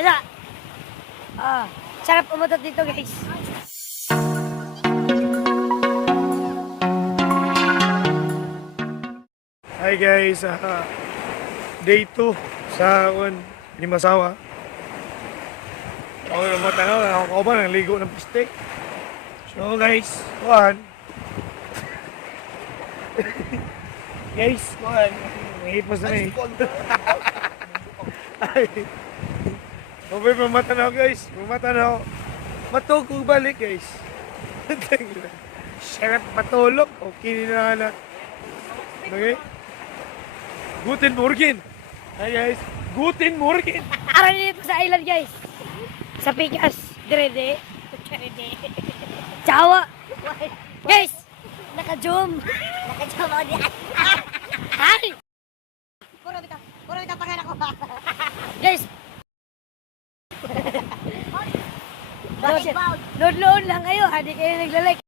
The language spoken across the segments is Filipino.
Asa? Sarap umutot dito guys. Hi guys, day 2 sa Limasawa. Okay, matanaw na ako ba nang ligo ng piste. So guys, guys, mahipos na eh. Ay, okay, pumatanaw guys, pumatanaw. Matug balik guys. Sarap patulog, okay na na. Okay? Guten Morgen! Hi guys! Guten Morgen! Aral dito sa island guys. Sa Pikas. Direde. Jawa. Guys! Naka-zoom. Naka-zoom ako diyan. Hi! Puro bita pangalan ko. Guys! Load lang kayo. Hindi kayo naglalike.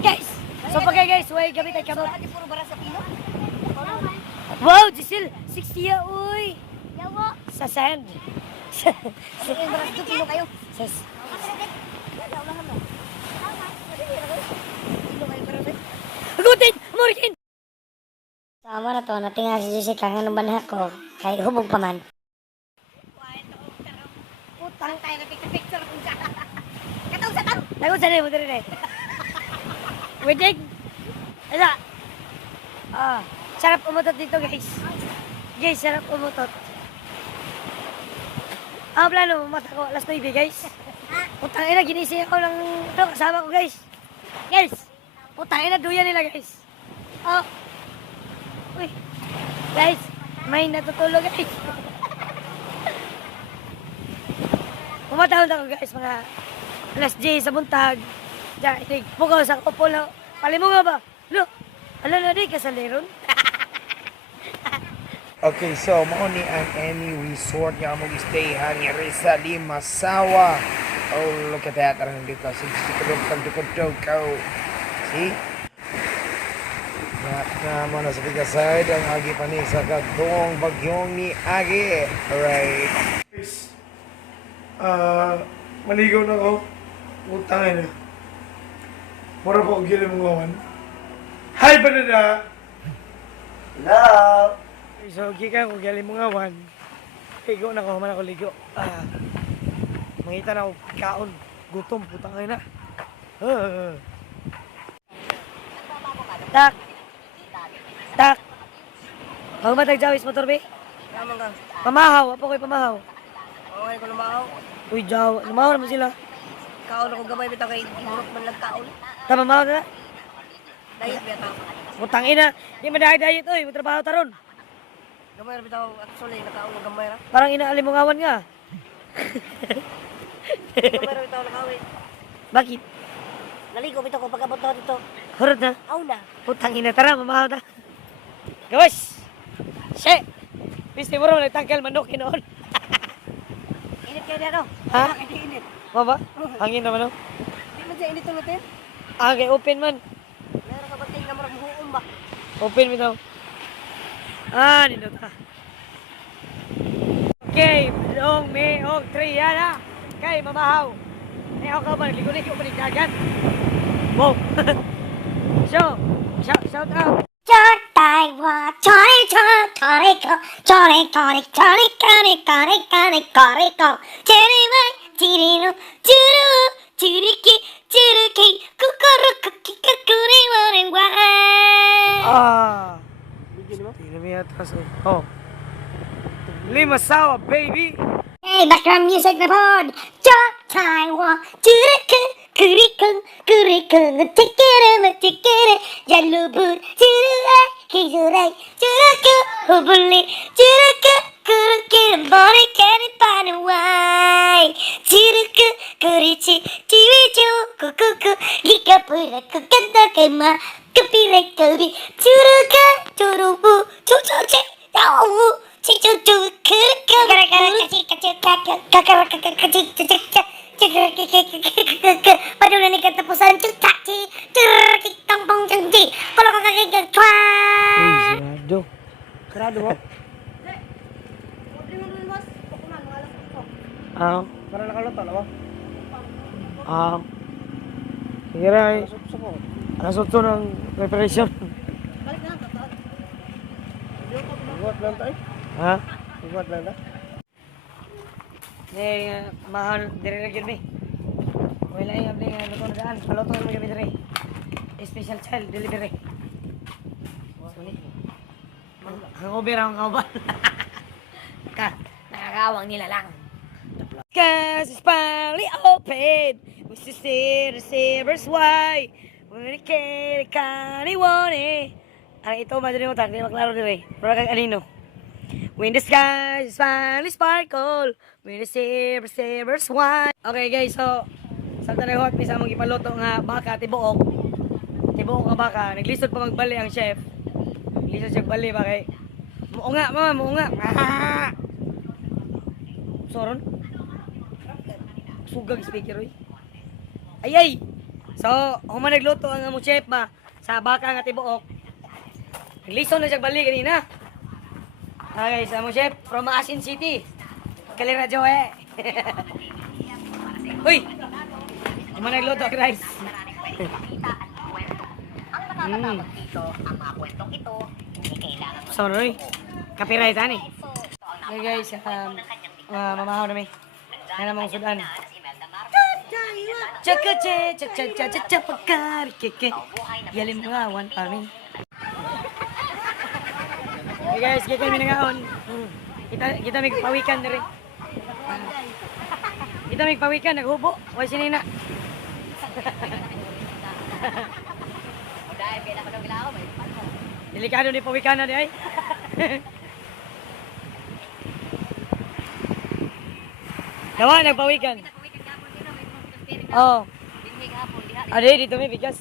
Guys! So pagka guys, huwag gamit ay kamot. Wow, Giselle, 60 ya, uy. Yawa. Sa sand. Sa baras do kilo kayo. Sa Guten Morgen. Sama na to, natinga si Jessica nga nung banha ko. Kay hubog pa man. Utang tayo na picture kung sa. Katong sa tang. Tago sa mo dire. Wait. Asa? Sarap umutot dito guys. Guys, sarap umutot. Ang plano, mata ko, alas 9 guys. Putang ina, ginising ako ng ito, kasama ko guys. Guys, putang ina, duyan nila guys. Uy, guys, may natutulog guys. Pumatahon ako guys, mga alas 10 sa buntag. Diyan, itig, pukaw sa kupol na, palimu nga ba? Look, ala na di, kasaliron. Okay, so mao ni ang any resort nga mo stay hangin sa Limasawa. Oh, look at that. Arang dito sa ko. See? Na mo na sa Pigaside ang agi pa ni sa kagdong bagyong ni Agi. Alright. Guys, maligaw na ako. Utang ina. Mura po, gila mong gawan. Hi, banana! Hello! So, gikan ko, gali mong gawan. Ligo na ko, man ako ligo. Mangita na ako, kaon. Gutom, putang ina. Tak. Tak. Magmatag Jawis motor be? Naman ka. Pamahaw, apo ko'y pamahaw. Okay ko lumaw. Uy, Jawa. Lumahaw naman sila. Kaon ako gamay bitaw kay murot man lang kaon. Tama, mahal ka na. Dayat bitaw. Putang ina. Di madahit-dahit, uy. Matrabaho taron. Gamay ra bitaw at suli nakaon gamay ra. Parang inaalimungawan nga. Gamay ra bitaw nakawin. Bakit? Naligo bitaw ko pagabot na dito. Hurot na. Aw na. Putang ina, tara, mamahaw na. Gawas! She! Piste mo rin, nagtanggal manok, kinoon. Init kayo dito. Ha? Hindi init. Maba? Hangin naman, no? Di man siya init ulitin. Okay, open man. Meron ka bating na marang huom ba? Open mo daw. Nindot ha. Okay, long may og 3 yan ha. Okay, mamahaw. Ay, ako ka ba? Ligo-ligo pa rin dagat. Wow. Shout out. Tingnan mo yung atas. Oh. Limasawa, baby! Hey, background music na pod. Talk Taiwan. Kurikung, tikere, jalubut, kizurai, hubuli, kuruki, bori, kani, panuai, kurichi, chiwichu, kukuku, gikapura, kukanta, kema, kapire, kuri, churubu, chuchoche, yawu, chichuchu, Padahal ni katapusan cutaci, cerkitang pong cengci. Kalau kakak kayak Uy, sarado. Sarado mo. Para nakaloto, alam mo? Sige rin, alas 8 ng preparation. Buat lang tayo. Ha? Buat lang tayo. Mahal, dire na yun, wala yung abling luto na daan. Paluto na kami dire. Special child delivery. Sorry. Hangover ang kauban. Nakakawang nila lang. Cause it's finally open. We still see the receivers why. When it can't, can't want it. Ang ito, madali mo tak, di maklaro dire. Pero kag anino. When the sky is finally sparkle. When the receivers why. Okay guys, so sa tanahot, misa mong ipaluto nga baka, tibuok. Tibuok nga baka. Naglisod pa magbali ang chef. Naglisod siya bali ba kay. Muunga, mama, muunga. Ah! Soron? Sugag speaker oy. Ay ay. So, human nagluto ang among chef ba sa baka nga tibuok. Naglison na siya bali kanina. Okay, sa among chef from Asin City. Kalira Joe. Uy. Human nagluto ang rice. Sorry. Copyright ani. Okay guys, mamahaw na may. Ano mong sudan? Chakache, cha pakar keke. Yalim nga wan kami. Hey guys, kita kami nangaon. Kita may pawikan na rin. Kita may pawikan, naghubo. Huwag sinina. Delikado ni pawikan na di ay. Nawa, nagpawikan. Oh. Ade, dito may bigas.